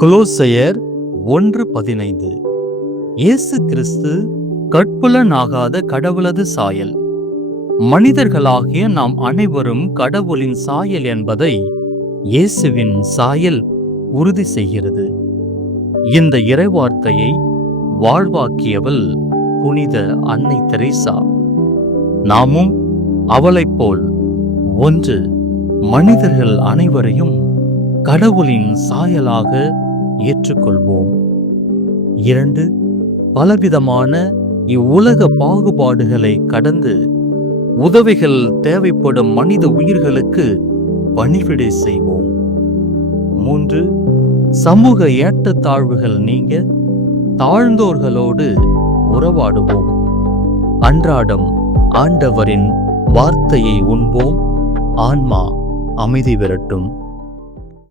கொலோசையர் 1:15. இயேசு கிறிஸ்து கட்புலனாகாத கடவுளது சாயல். மனிதர்களாகிய நாம் அனைவரும் கடவுளின் சாயல் என்பதை இயேசுவின் சாயல் உறுதி செய்கிறது. இந்த இறைவார்த்தையை வாழ்வாக்கியவள் புனித அன்னை தெரேசா. நாமும் அவளைப் போல் ஒன்று, மனிதர்கள் அனைவரையும் கடவுளின் சாயலாக ஏற்றுக்கொள்வோம். 2, பலவிதமான இவ்வுலக பாகுபாடுகளை கடந்து உதவிகள் தேவைப்படும் மனித உயிர்களுக்கு பணிவிடை செய்வோம். 3, சமூக ஏற்றத்தாழ்வுகள் நீங்க தாழ்ந்தோர்களோடு உறவாடுவோம். அன்றாடம் ஆண்டவரின் வார்த்தையை உண்போம். ஆன்மா அமைதி பெறட்டும்.